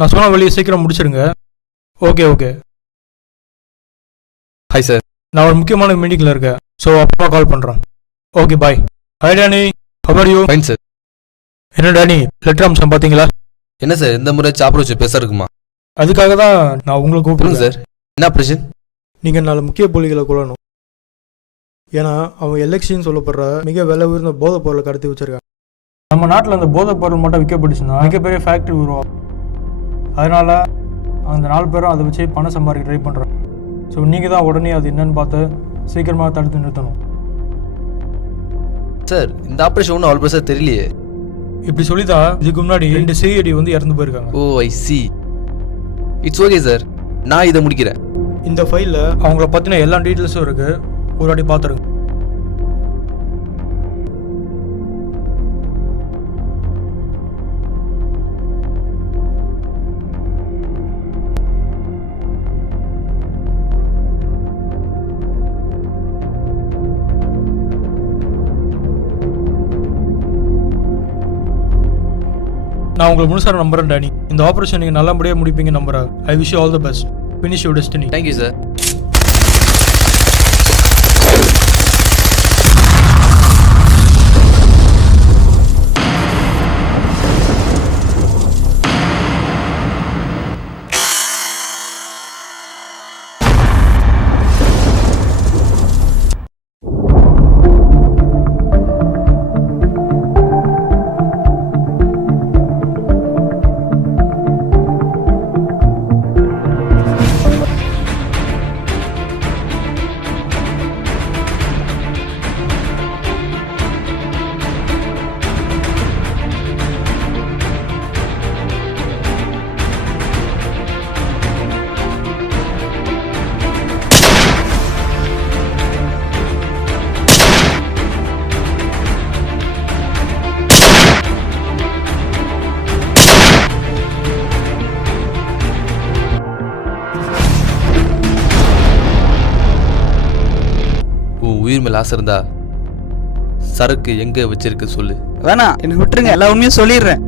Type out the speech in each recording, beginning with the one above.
நான் சொன்ன வழியை சீக்கிரம் முடிச்சிடுங்க. Okay okay. Hi sir. நான் ஒரு முக்கியமான மீட்டிங்கில் இருக்கேன். ஸோ அப்புறமா கால் பண்ணுறேன். Okay bye. Hi Danny, how are you? Fine sir. என்ன டேனி, லெட்டர் அம்சம் பார்த்தீங்களா? என்ன சார் இந்த முறை சாப்பிட வச்சு பேச இருக்குமா? அதுக்காக தான் நான் உங்களை கூப்பிடுங்க சார். என்ன ஆப்ரேஷன்? நீங்கள் 4 முக்கிய புள்ளிகளை கொள்ளணும். ஏன்னா அவங்க எலெக்ஷன் சொல்லப்படுற மிக விலை உயர்ந்த போதைப் பொருளை கடத்தி வச்சிருக்காங்க. நம்ம நாட்டில் அந்த போதைப் பொருள் மட்டும் விற்கப்பட்டுச்சுன்னா மிகப்பெரிய ஃபேக்ட்ரி உருவாகும். அதனால அந்த 4 பேரும் அதை வச்சு பணம் சம்பாதிக்க ட்ரை பண்ணுறாங்க. ஸோ நீங்கள் தான் உடனே அது என்னன்னு பார்த்து சீக்கிரமாக தடுத்து நிறுத்தணும். சார் இந்த ஆப்ரேஷன் ஒன்றும் அவ்வளோ பெருசாக தெரியலையே. இப்படி சொல்லிதான் இதுக்கு முன்னாடி 2 சிஐடி வந்து இறந்து போயிருக்காங்க. ஓ ஐ சி. இட்ஸ் ஓகே சார், நான் இதை முடிக்கிறேன். இந்த ஃபைலில் அவங்கள பற்றின எல்லா டீட்டெயில்ஸும் இருக்குது. ஒரு வாட்டி பார்த்துருங்க. நான் உங்களை முழுசாக நம்புறேன் டேனி. இந்த ஆப்ரேஷன் நீங்கள் நல்லபடியாக முடிப்பீங்க நம்புறேன். I wish you all the best. Finish your destiny. Thank you sir. உயிர் மேல ஆசை இருந்தா சரக்கு எங்க வச்சிருக்கு சொல்லு. வேணாம், எனக்கு விட்டுருங்க, எல்லா உண்மையும் சொல்லிடுறேன்.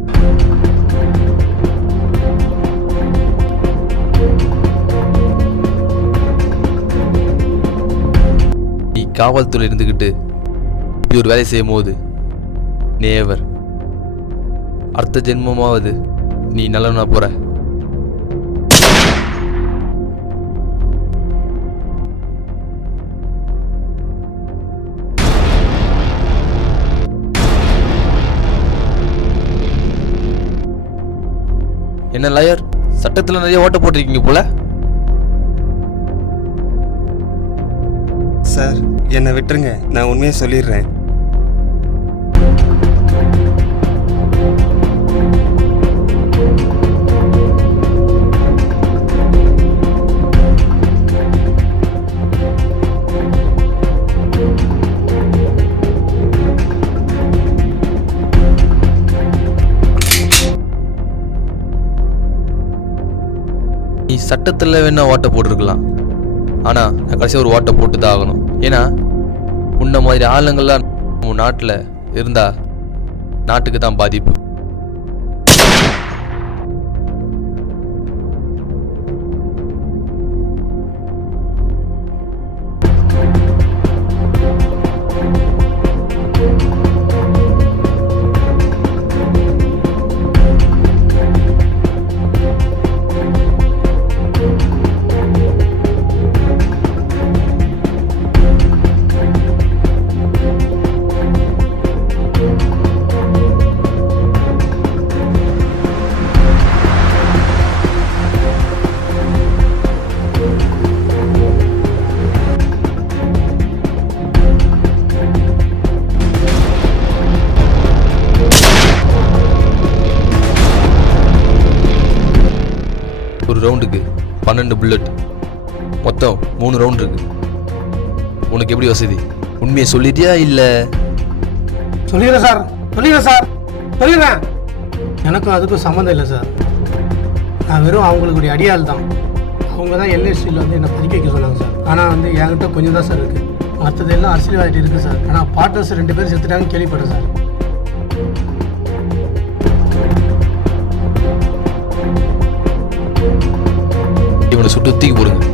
நீ காவல்துறை இருந்துகிட்டு இப்படி ஒரு வேலை செய்யும் போது நேவர் அடுத்த ஜென்மமாவது நீ நல்லவனா போற. என்ன லாயர், சட்டத்தில் நிறைய ஓட்ட போட்டிருக்கீங்க போல. சார் என்னை விட்டுருங்க, நான் உண்மையை சொல்லிடுறேன். நீ சட்டத்தில் வேணா ஓட்ட போட்டிருக்கலாம், ஆனால் நான் கடைசியாக ஒரு ஓட்டை போட்டு தான் ஆகணும். ஏன்னா உன்ன மாதிரி ஆளுங்கள்லாம் உன் நாட்டில் இருந்தா நாட்டுக்கு தான் பாதிப்பு. ஒரு ரவுண்டுக்கு 12 புல்லட், மொத்தம் 3 ரவுண்ட் இருக்கு. உனக்கு எப்படி வசதி? உண்மையை சொல்லிட்டியா இல்லை? சொல்லிடுறேன் சார், சொல்லிடுறேன். எனக்கும் அதுக்கும் சம்மந்தம் இல்லை சார். நான் வெறும் அவங்களுடைய அடியாள் தான். அவங்க தான் எல்ஐசியில் வந்து என்னை பதிக்க வைக்க சொன்னாங்க சார். ஆனால் வந்து என்கிட்ட கொஞ்சம் தான் சார் இருக்குது. மற்றது எல்லாம் அரசியல்வாதிட்டு இருக்குது சார். ஆனால் பார்ட்னர்ஸ் 2 பேர் செத்துட்டாங்கன்னு கேள்விப்பட்டேன் சார். அவரை சுட்டு தூக்கி போடுங்க.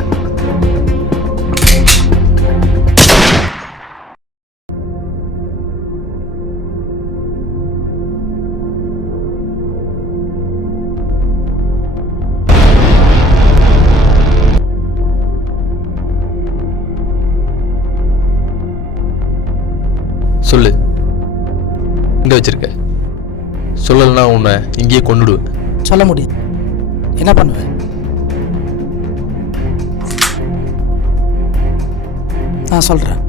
சொல்லு, எங்க வச்சிருக்க? சொல்லலைன்னா உன்னை இங்கேயே கொண்டுடுவேன். சொல்ல முடியும். என்ன பண்ணுவேன்? நான் சொல்கிறேன்.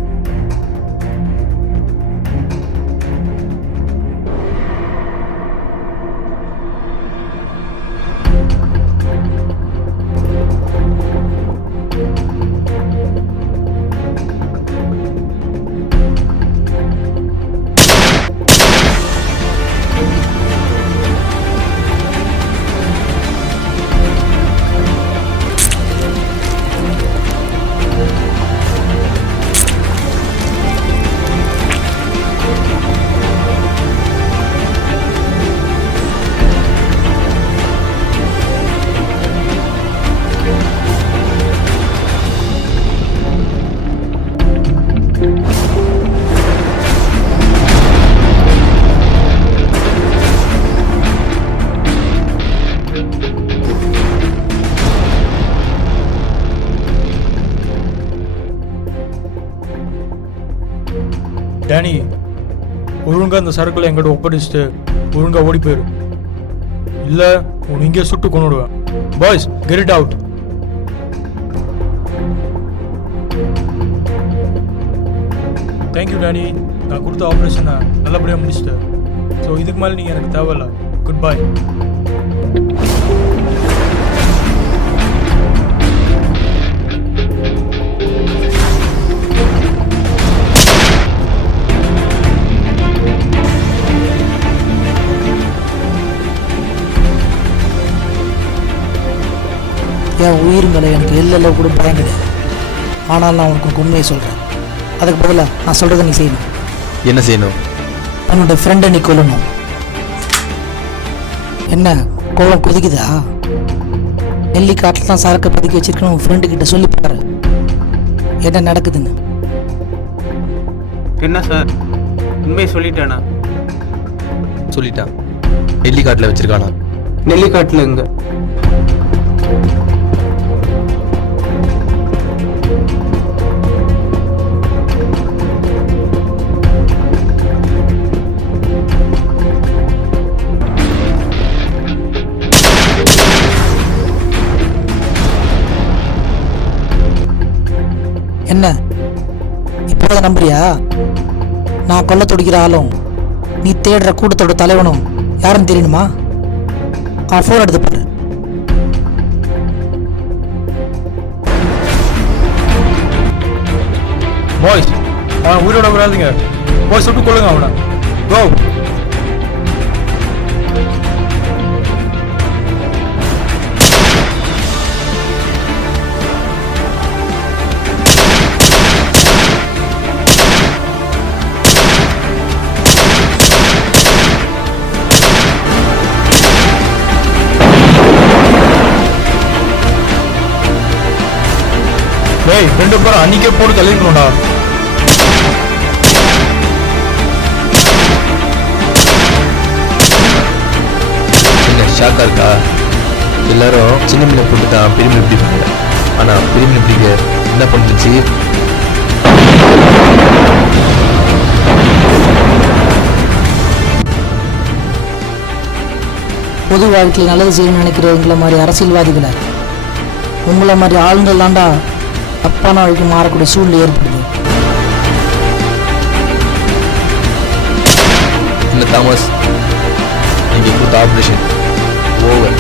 டேனி, ஒழுங்கா அந்த சரக்குல எங்கிட்ட ஒப்படைச்சிட்டு ஒழுங்கா ஓடி போயிரு. இல்லை உன்னை இங்கே சுட்டு கொண்டுடுவேன். Boys, get it out. Thank you Danny, நான் கொடுத்த ஆப்ரேஷனை நல்லபடியாக முடிச்சிட்டேன். ஸோ இதுக்கு மேலே நீங்கள் எனக்கு தேவையில்ல. Good bye. என் உயிர் மேலே எனக்கு எல்லளவு கூட பயம் கிடையாது. ஆனால் நான் உனக்கு உண்மையை சொல்கிறேன். அதுக்கு பதிலாக நான் சொல்கிறத நீ செய்யணும். என்ன செய்யணும்? என்னோட ஃப்ரெண்டை நீ கொல்லணும். என்ன கோலம் கொதிக்குதா? நெல்லிக்காட்டில் தான் சரக்கை பதுக்கி வச்சிருக்கணும். உன் ஃப்ரெண்டு கிட்ட சொல்லி பாரு என்ன நடக்குதுன்னு. என்ன சார், உண்மையை சொல்லிட்டேனா? சொல்லிட்டான். நெல்லிக்காட்டில் வச்சிருக்கானா? நெல்லிக்காட்டில் எங்க? என்ன இப்போதை நம்புறியா? நான் கொல்ல துடிக்கிற ஆளும் நீ தேடுற கூட்டத்தோட தலைவனும் யாருன்னு தெரியணுமா? ஃபோன் எடுத்து பாரு. பாய்ஸ், அவன் உயிரோட விடாதீங்க. பாய்ஸ், சுட்டு கொள்ளுங்க அவனை. கோ. டேய், ரெண்டு பேரும் அன்னைக்கே போட்டு தள்ளிக்கணும்டா. என்ன ஷாக்கா இருக்கா? எல்லாரும் சின்ன மீனை போட்டு தான் பெரிய மீன் பிடிப்பாங்க. ஆனால் பெரிய மீன் பிடிக்க என்ன பண்ணுச்சு? பொது வாழ்க்கையில் நல்லது செய்யணும்னு நினைக்கிறவங்கள மாதிரி அரசியல்வாதிகளை, உங்களை மாதிரி ஆளுங்கள் தாண்டா தப்பான வழிக்கு மாறக்கூடிய சூழ்நிலை ஏற்படுது. என்ன தாமஸ், நீங்கள் கொடுத்த ஆப்ரேஷன் ஓவர்.